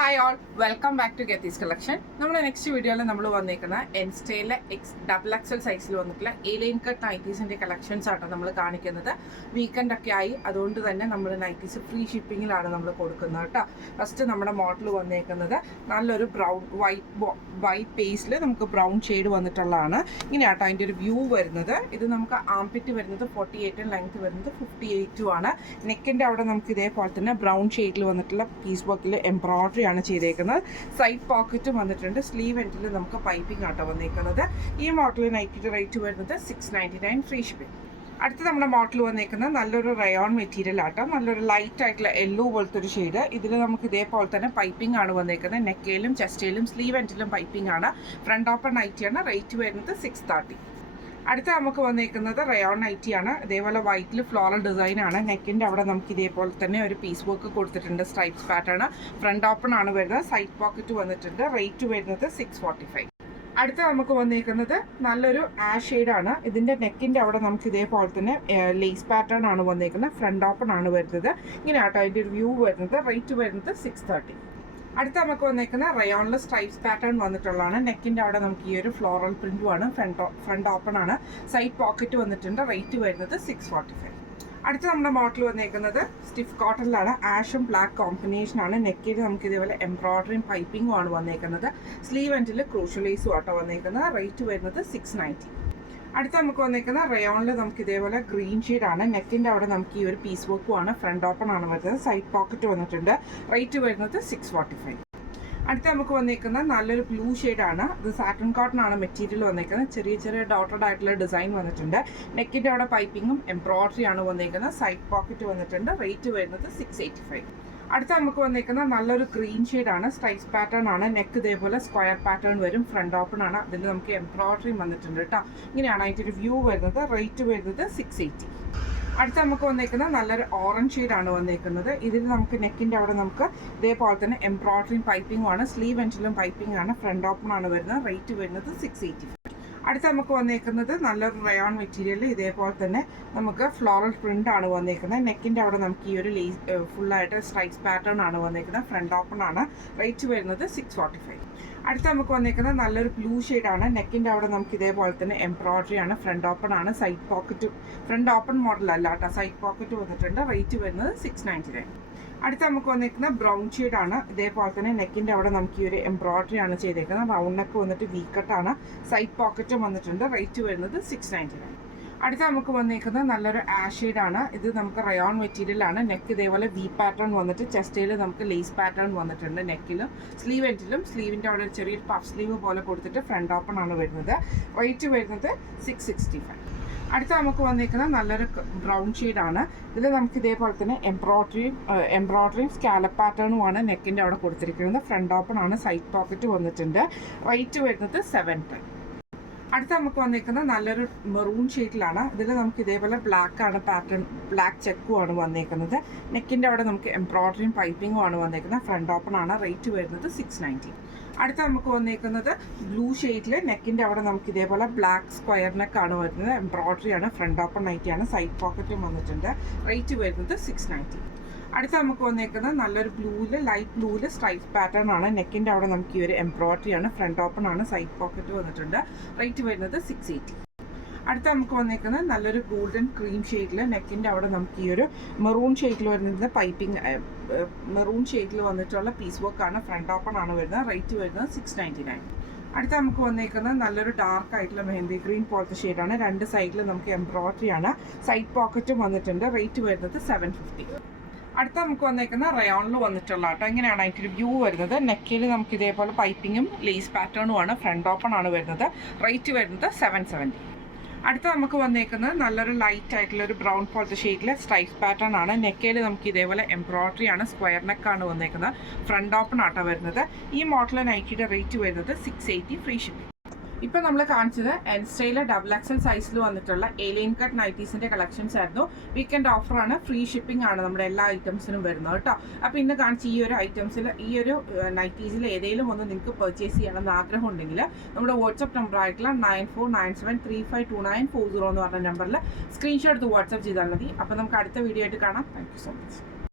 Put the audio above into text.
Hi all, welcome back to Geethi's collection. നമ്മുടെ next വീഡിയോയിൽ നമ്മൾ വന്നേക്കുന്ന എൻസ്റ്റൈലിലെ ഡബിൾ എക്സൽ സൈസിൽ വന്നിട്ടുള്ള എലൈൻ കട്ട് നൈറ്റീസിൻ്റെ കളക്ഷൻസ് ആണ് നമ്മൾ കാണിക്കുന്നത്. വീക്കെൻഡ് ഒക്കെ ആയി, അതുകൊണ്ട് തന്നെ നമ്മൾ നൈറ്റീസ് ഫ്രീ ഷിപ്പിങ്ങിലാണ് നമ്മൾ കൊടുക്കുന്നത് കേട്ടോ. ഫസ്റ്റ് നമ്മുടെ മോഡൽ വന്നേക്കുന്നത് നല്ലൊരു ബ്രൗൺ വൈറ്റ് പേസ്റ്റിൽ നമുക്ക് ബ്രൗൺ ഷെയ്ഡ് വന്നിട്ടുള്ളതാണ്. ഇങ്ങനെയാട്ടോ അതിൻ്റെ ഒരു വ്യൂ വരുന്നത്. ഇത് നമുക്ക് ആംപിറ്റ് വരുന്നത് 48, ലെങ്ത് വരുന്നത് 58 ആണ്. നെക്കിൻ്റെ അവിടെ നമുക്ക് ഇതേപോലെ തന്നെ ബ്രൗൺ ഷെയ്ഡിൽ വന്നിട്ടുള്ള പീസ് വർക്കിൽ എംബ്രോയിഡറി ആണ് ചെയ്തേക്കുന്നത്. സൈഡ് പോക്കറ്റും വന്നിട്ടുണ്ട്. സ്ലീവ് എൻഡിൽ നമുക്ക് പൈപ്പിംഗ് ആട്ടോ വന്നേക്കുന്നത്. ഈ മോഡൽ നൈറ്റിയുടെ റേറ്റ് വരുന്നത് 699 ഫ്രീ ഷിപ്പിംഗ്. അടുത്ത് നമ്മുടെ മോഡൽ വന്നേക്കുന്നത് നല്ലൊരു റയോൺ മെറ്റീരിയൽ ആട്ടോ. നല്ലൊരു ലൈറ്റ് ആയിട്ടുള്ള യെല്ലോ പോലത്തെ ഒരു ഷെയ്ഡ്. ഇതിൽ നമുക്ക് ഇതേപോലെ തന്നെ പൈപ്പിംഗ് ആണ് വന്നേക്കുന്നത്. നെക്കയിലും ചെസ്റ്റയിലും സ്ലീവ് എൻഡിലും പൈപ്പിംഗ് ആണ്. ഫ്രണ്ട് ഓപ്പൺ നൈറ്റിയാണ്. റേറ്റ് വരുന്നത് 630. അടുത്ത നമുക്ക് വന്നേക്കുന്നത് റയോൺ നൈറ്റിയാണ്. ഇതേപോലെ വൈറ്റിൽ ഫ്ലോറൽ ഡിസൈൻ ആണ്. നെക്കിൻ്റെ അവിടെ നമുക്ക് ഇതേപോലെ തന്നെ ഒരു പീസ് വർക്ക് കൊടുത്തിട്ടുണ്ട്. Stripes pattern. ഫ്രണ്ട് ഓപ്പൺ ആണ് വരുന്നത്. സൈഡ് പോക്കറ്റ് വന്നിട്ടുണ്ട്. റേറ്റ് വരുന്നത് 645. അടുത്ത നമുക്ക് വന്നേക്കുന്നത് നല്ലൊരു ആഷ് ഷെയ്ഡാണ്. ഇതിൻ്റെ നെക്കിൻ്റെ അവിടെ നമുക്ക് ഇതേപോലെ തന്നെ ലേസ് പാറ്റേൺ ആണ് വന്നേക്കുന്നത്. ഫ്രണ്ട് ഓപ്പൺ ആണ് വരുന്നത്. ഇങ്ങനെയാട്ടോ അതിൻ്റെ ഒരു വ്യൂ വരുന്നത്. റേറ്റ് വരുന്നത് 630. അടുത്ത നമുക്ക് വന്നേക്കുന്ന റയോണിൽ സ്ട്രൈപ്സ് പാറ്റേൺ വന്നിട്ടുള്ളതാണ്. നെക്കിൻ്റെ അവിടെ നമുക്ക് ഈ ഒരു ഫ്ലോറൽ പ്രിൻറ്റുമാണ്. ഫ്രണ്ട് ഓപ്പൺ ആണ്. സൈഡ് പോക്കറ്റ് വന്നിട്ടുണ്ട്. റേറ്റ് വരുന്നത് 645. അടുത്ത നമ്മുടെ മോഡൽ വന്നേക്കുന്നത് സ്റ്റിഫ് കോട്ടണിലാണ്. ആഷും ബ്ലാക്ക് കോമ്പിനേഷനാണ്. നെക്കിൽ നമുക്ക് ഇതേപോലെ എംബ്രോയിഡറിയും പൈപ്പിങ്ങും ആണ് വന്നേക്കുന്നത്. സ്ലീവ് എൻഡിൽ ക്രൂഷ്യലൈസും ആട്ടോ വന്നേക്കുന്നത്. റേറ്റ് വരുന്നത് 690. അടുത്ത നമുക്ക് വന്നേക്കുന്ന റയോണിൽ നമുക്ക് ഇതേപോലെ ഗ്രീൻ ഷെയ്ഡാണ്. നെക്കിൻ്റെ അവിടെ നമുക്ക് ഈ ഒരു പീസ് വർക്കുമാണ്. ഫ്രണ്ട് ഓപ്പൺ ആണ് വരുന്നത്. സൈഡ് പോക്കറ്റ് വന്നിട്ടുണ്ട്. റേറ്റ് വരുന്നത് 645. അടുത്ത നമുക്ക് വന്നേക്കുന്ന നല്ലൊരു ബ്ലൂ ഷെയ്ഡാണ്. ഇത് സാറ്റൻ കോട്ടൺ ആണ് മെറ്റീരിയൽ വന്നേക്കുന്നത്. ചെറിയ ചെറിയ ഡോട്ടഡ് ആയിട്ടുള്ള ഡിസൈൻ വന്നിട്ടുണ്ട്. നെക്കിൻ്റെ അവിടെ പൈപ്പിങ്ങും എംബ്രോയിഡറി ആണ് വന്നേക്കുന്നത്. സൈഡ് പോക്കറ്റ് വന്നിട്ടുണ്ട്. റേറ്റ് വരുന്നത് 685. അടുത്ത നമുക്ക് വന്നേക്കുന്ന നല്ലൊരു ഗ്രീൻ ഷെയ്ഡാണ്. സ്ട്രൈപ്സ് പാറ്റേൺ ആണ്. നെക്ക് ഇതേപോലെ സ്ക്വയർ പാറ്റേൺ വരും. ഫ്രണ്ട് ഓപ്പൺ ആണ്. അതിൽ നമുക്ക് എംബ്രോയിഡറി വന്നിട്ടുണ്ട് കേട്ടോ. ഇങ്ങനെയാണ് അതിൻ്റെ ഒരു വ്യൂ വരുന്നത്. റേറ്റ് വരുന്നത് 680. അടുത്ത നമുക്ക് വന്നേക്കുന്ന നല്ലൊരു ഓറഞ്ച് ഷെയ്ഡാണ് വന്നേക്കുന്നത്. ഇതിൽ നമുക്ക് നെക്കിൻ്റെ അവിടെ നമുക്ക് ഇതേപോലെ തന്നെ എംബ്രോയിഡറിയും പൈപ്പിങ്ങും ആണ്. സ്ലീവ് എൻഡിലും പൈപ്പിംഗ് ആണ്. ഫ്രണ്ട് ഓപ്പൺ ആണ് വരുന്നത്. റേറ്റ് വരുന്നത് 680. അടുത്ത നമുക്ക് വന്നേക്കുന്നത് നല്ലൊരു റയോൺ മെറ്റീരിയൽ. ഇതേപോലെ തന്നെ നമുക്ക് ഫ്ലോറൽ പ്രിൻ്റ് ആണ് വന്നേക്കുന്നത്. നെക്കിൻ്റെ അവിടെ നമുക്ക് ഈ ഒരു ഫുള്ളായിട്ട് സ്ട്രൈപ്സ് പാറ്റേൺ ആണ് വന്നേക്കുന്നത്. ഫ്രണ്ട് ഓപ്പൺ ആണ്. റേറ്റ് വരുന്നത് 645. അടുത്ത നമുക്ക് വന്നേക്കുന്നത് നല്ലൊരു ബ്ലൂ ഷെയ്ഡാണ്. നെക്കിൻ്റെ അവിടെ നമുക്ക് ഇതേപോലെ തന്നെ എംബ്രോയിഡറി ആണ്. ഫ്രണ്ട് ഓപ്പൺ ആണ്. Side pocket front open model അല്ല കേട്ടോ. സൈഡ് പോക്കറ്റ് വന്നിട്ടുണ്ട്. റേറ്റ് വരുന്നത് 699. അടുത്ത നമുക്ക് വന്നിരിക്കുന്ന ബ്രൗൺ ഷെയ്ഡാണ്. ഇതേപോലെ തന്നെ നെക്കിൻ്റെ അവിടെ നമുക്ക് ഈ ഒരു എംബ്രോയിഡറി ആണ് ചെയ്തേക്കുന്നത്. റൗണ്ട് നെക്ക് വന്നിട്ട് വി കട്ടാണ്. സൈഡ് പോക്കറ്റും വന്നിട്ടുണ്ട്. റേറ്റ് വരുന്നത് 699. അടുത്ത നമുക്ക് വന്നേക്കുന്നത് നല്ലൊരു ആഷ് ഷെയ്ഡാണ്. ഇത് നമുക്ക് റയോൺ മെറ്റീരിയൽ ആണ്. നെക്ക് ഇതേപോലെ വി പാറ്റേൺ വന്നിട്ട് ചെസ്റ്റയിൽ നമുക്ക് ലേസ് പാറ്റേൺ വന്നിട്ടുണ്ട്. നെക്കിലും സ്ലീവ് എൻഡിലും സ്ലീവിൻ്റെ അവിടെ ഒരു ചെറിയൊരു പഫ് സ്ലീവ് പോലെ കൊടുത്തിട്ട് ഫ്രണ്ട് ഓപ്പൺ ആണ് വരുന്നത്. റേറ്റ് വരുന്നത് 665. അടുത്ത നമുക്ക് വന്നിരിക്കുന്നത് നല്ലൊരു ബ്രൗൺ ഷെയ്ഡാണ്. ഇതിൽ നമുക്ക് ഇതേപോലെ തന്നെ എംബ്രോയിഡറിയും സ്കാലപ്പ് പാറ്റേണുമാണ് നെക്കിൻ്റെ അവിടെ കൊടുത്തിരിക്കുന്നത്. ഫ്രണ്ട് ഓപ്പൺ ആണ്. സൈഡ് പോക്കറ്റ് വന്നിട്ടുണ്ട്. റേറ്റ് വരുന്നത് 710. അടുത്ത നമുക്ക് വന്നിരിക്കുന്നത് നല്ലൊരു മെറൂൺ ഷെയ്ഡിലാണ്. ഇതിൽ നമുക്ക് ഇതേപോലെ ബ്ലാക്ക് ആണ് പാറ്റേൺ. ബ്ലാക്ക് ചെക്കും ആണ് വന്നേക്കുന്നത്. നെക്കിൻ്റെ അവിടെ നമുക്ക് എംബ്രോയിഡറിയും പൈപ്പിങ്ങും ആണ് വന്നേക്കുന്നത്. ഫ്രണ്ട് ഓപ്പൺ ആണ്. റേറ്റ് വരുന്നത് 690. അടുത്ത നമുക്ക് വന്നേക്കുന്നത് ബ്ലൂ ഷെയ്ഡിൽ നെക്കിൻ്റെ അവിടെ നമുക്ക് ഇതേപോലെ ബ്ലാക്ക് സ്ക്വയർ നെക്കാണ് വരുന്നത്. എംബ്രോയിഡറി ആണ്. ഫ്രണ്ട് ഓപ്പൺ നൈറ്റിയാണ്. സൈഡ് പോക്കറ്റും വന്നിട്ടുണ്ട്. റേറ്റ് വരുന്നത് 690. അടുത്ത നമുക്ക് വന്നേക്കുന്നത് നല്ലൊരു ബ്ലൂവിൽ ലൈറ്റ് ബ്ലൂവിൽ സ്ട്രൈപ്സ് പാറ്റേൺ ആണ്. നെക്കിൻ്റെ അവിടെ നമുക്ക് ഈ ഒരു എംബ്രോയിഡറി ആണ്. ഫ്രണ്ട് ഓപ്പൺ ആണ്. സൈഡ് പോക്കറ്റ് വന്നിട്ടുണ്ട്. റേറ്റ് വരുന്നത് 680. അടുത്ത നമുക്ക് വന്നേക്കുന്നത് നല്ലൊരു ഗോൾഡൻ ക്രീം ഷെയ്ഡിൽ നെക്കിൻ്റെ അവിടെ നമുക്ക് ഈ ഒരു മെറൂൺ ഷെയ്ഡിൽ വരുന്നത് പൈപ്പിംഗ് മെറൂൺ ഷെയ്ഡിൽ വന്നിട്ടുള്ള പീസ് വർക്കാണ്. ഫ്രണ്ട് ഓപ്പൺ ആണ് വരുന്നത്. റേറ്റ് വരുന്നത് 699. അടുത്ത നമുക്ക് വന്നേക്കുന്നത് നല്ലൊരു ഡാർക്ക് ആയിട്ടുള്ള മെഹന്തി ഗ്രീൻ പോലത്തെ ഷെയ്ഡാണ്. രണ്ട് സൈഡിൽ നമുക്ക് എംബ്രോയിഡറി ആണ്. സൈഡ് പോക്കറ്റും വന്നിട്ടുണ്ട്. റേറ്റ് വരുന്നത് 750. അടുത്ത നമുക്ക് വന്നേക്കുന്ന റയോണിൽ വന്നിട്ടുള്ള കേട്ടോ. ഇങ്ങനെയാണ് അതിൻ്റെ ഒരു വ്യൂ വരുന്നത്. നെക്കിൽ നമുക്ക് ഇതേപോലെ പൈപ്പിങ്ങും ലേസ് പാറ്റേണും ആണ്. ഫ്രണ്ട് ഓപ്പൺ ആണ് വരുന്നത്. റേറ്റ് വരുന്നത് 770. അടുത്ത നമുക്ക് വന്നേക്കുന്നത് നല്ലൊരു ലൈറ്റ് ആയിട്ടുള്ള ഒരു ബ്രൗൺ പോലത്തെ ഷെയ്ഡിൽ സ്ട്രൈപ്സ് പാറ്റേൺ ആണ്. നെക്കയിൽ നമുക്ക് ഇതേപോലെ എംബ്രോയിഡറി ആണ്. സ്ക്വയർ നെക്കാണ് വന്നേക്കുന്നത്. ഫ്രണ്ട് ഓപ്പൺ ആട്ടോ വരുന്നത്. ഈ മോഡൽ നൈറ്റിയുടെ റേറ്റ് വരുന്നത് 680 ഫ്രീ ഷിപ്പിംഗ്. ഇപ്പോൾ നമ്മൾ കാണിച്ചത് എൻസ്റ്റൈലിലെ ഡബിൾ എക്സൽ സൈസിൽ വന്നിട്ടുള്ള എലൈൻ കട്ട് നൈറ്റീസിൻ്റെ കളക്ഷൻസ് ആയിരുന്നു. വീക്കെൻഡ് ഓഫറാണ്. ഫ്രീ ഷിപ്പിംഗ് ആണ് നമ്മുടെ എല്ലാ ഐറ്റംസിനും വരുന്നത് കേട്ടോ. അപ്പോൾ ഇന്ന് കാണിച്ച ഈ ഒരു ഐറ്റംസിൽ ഈ ഒരു നൈറ്റീസിൽ ഏതെങ്കിലും ഒന്ന് നിങ്ങൾക്ക് പർച്ചേസ് ചെയ്യണമെന്ന് ആഗ്രഹം ഉണ്ടെങ്കിൽ നമ്മുടെ വാട്സപ്പ് നമ്പർ ആയിട്ടുള്ള 9497352940 എന്ന് പറഞ്ഞ നമ്പറിൽ സ്ക്രീൻഷോട്ട് എടുത്ത് വാട്സപ്പ് ചെയ്താൽ മതി. അപ്പോൾ നമുക്ക് അടുത്ത വീഡിയോ ആയിട്ട് കാണാം. Thank you so much.